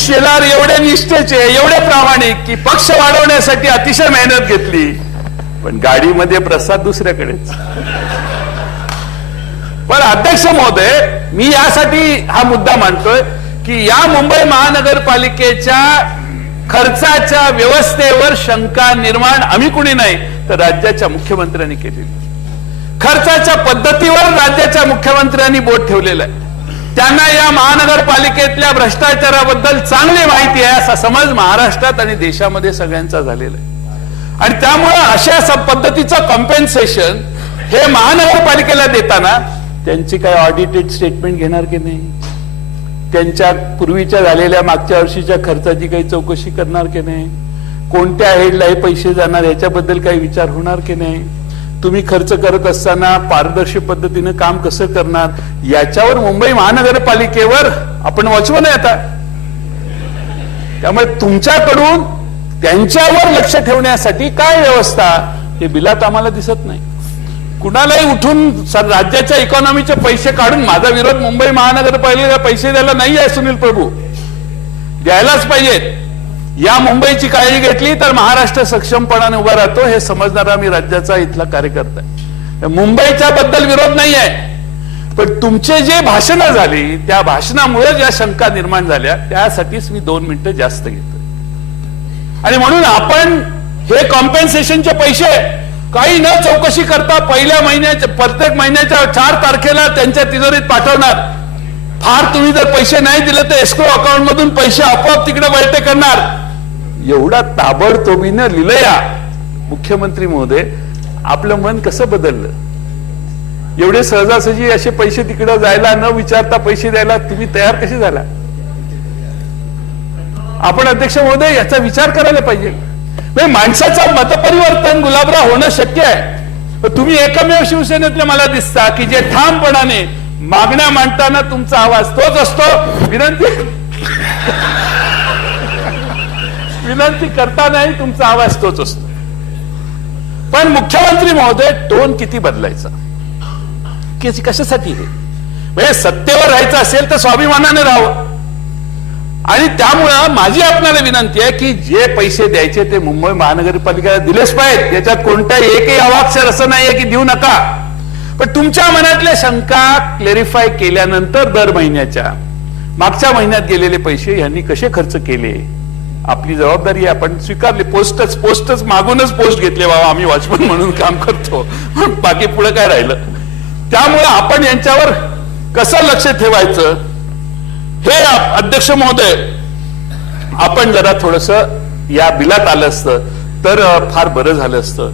मनीष शेलार एवढे निष्ठेचे, एवढे प्रामाणिक की पक्ष वाढवण्यासाठी अतिशय मेहनत घेतली, पण गाडीमध्ये प्रसाद दुसऱ्याकडेच. पण अध्यक्ष महोदय, मी यासाठी हा मुद्दा मांडतोय की या मुंबई महानगरपालिकेच्या खर्चाच्या व्यवस्थेवर शंका निर्माण आम्ही कुणी नाही तर राज्याच्या मुख्यमंत्र्यांनी केलेली. खर्चाच्या पद्धतीवर राज्याच्या मुख्यमंत्र्यांनी बोट ठेवलेलं आहे. त्यांना या महानगरपालिकेतल्या भ्रष्टाचाराबद्दल चांगली माहिती आहे असा समज महाराष्ट्रात आणि देशामध्ये सगळ्यांचा झालेला आहे. आणि त्यामुळे अशा पद्धतीचं कॉम्पेन्सेशन हे महानगरपालिकेला देताना त्यांची काय ऑडिटेड स्टेटमेंट घेणार की नाही, त्यांच्या पूर्वीच्या झालेल्या मागच्या वर्षीच्या खर्चाची काही चौकशी करणार की नाही, कोणत्या हेडला हे पैसे जाणार याच्याबद्दल काही विचार होणार की नाही, तुम्ही खर्च करत असताना पारदर्शी पद्धतीने काम कसं करणार, याच्यावर मुंबई महानगरपालिकेवर आपण वॉचमन आहे आता. त्यामुळे तुमच्याकडून त्यांच्यावर लक्ष ठेवण्यासाठी काय व्यवस्था हे बिलात आम्हाला दिसत नाही. कुणालाही उठून राज्याच्या इकॉनॉमीचे पैसे काढून, माझा विरोध मुंबई महानगरपालिकेला पैसे द्यायला नाही आहे सुनील प्रभू, द्यायलाच पाहिजेत. या मुंबईची काळजी घेतली तर महाराष्ट्र सक्षमपणाने उभा राहतो हे समजणारा मी राज्याचा इथला कार्यकर्ता आहे. मुंबईच्या बद्दल विरोध नाही आहे, पण तुमचे जे भाषणं झाली त्या भाषणामुळे ज्या शंका निर्माण झाल्या त्यासाठीच मी 2 मिनिटं जास्त घेतोय. आणि म्हणून आपण हे कॉम्पेन्सेशनचे पैसे काही न चौकशी करता पहिल्या महिन्याच्या प्रत्येक महिन्याच्या 4 तारखेला त्यांच्या तिजोरीत पाठवणार. फार तुम्ही जर पैसे नाही दिले तर एस्क्रो अकाउंट मधून पैसे आपोआप तिकडे वळते करणार. एवढा ताबडतोबीनं लिहिलंया मुख्यमंत्री महोदय, आपलं मन कसं बदललं? एवढे सहजासहजी असे पैसे तिकडे जायला न विचारता पैसे द्यायला तुम्ही तयार कसे झाला? आपण अध्यक्ष महोदय याचा विचार करायला पाहिजे. माणसाचं मतपरिवर्तन गुलाबराव होणं शक्य आहे. तुम्ही एकमेव शिवसेनेतले मला दिसता की जे ठामपणाने मागण्या मांडताना तुमचा आवाज तोच असतो, विनंती करतानाही तुमचा आवाज तोच असतो. पण मुख्यमंत्री महोदय टोन किती बदलायचा, कशासाठी? हे म्हणजे सत्तेवर राहायचं असेल तर स्वाभिमानाने राहावं. आणि त्यामुळं माझी आपल्याला विनंती आहे की जे पैसे द्यायचे ते मुंबई महानगरपालिकेला दिलेच पाहिजेत. याच्यात कोणत्याही एकही अवाक्षर असं नाहीये की देऊ नका. पण तुमच्या मनातल्या शंका क्लेरिफाय केल्यानंतर दर महिन्याच्या मागच्या महिन्यात गेलेले पैसे यांनी कसे खर्च केले, आपली जबाबदारी आपण स्वीकारली. पोस्टच मागूनच पोस्ट घेतले, बाबा आम्ही वॉचमन म्हणून काम करतो, बाकी पुढे काय राहिलं. त्यामुळे आपण यांच्यावर कसं लक्ष ठेवायचं हे अध्यक्ष महोदय आपण जरा थोडस या बिलात आलं असतं तर फार बरं झालं असतं.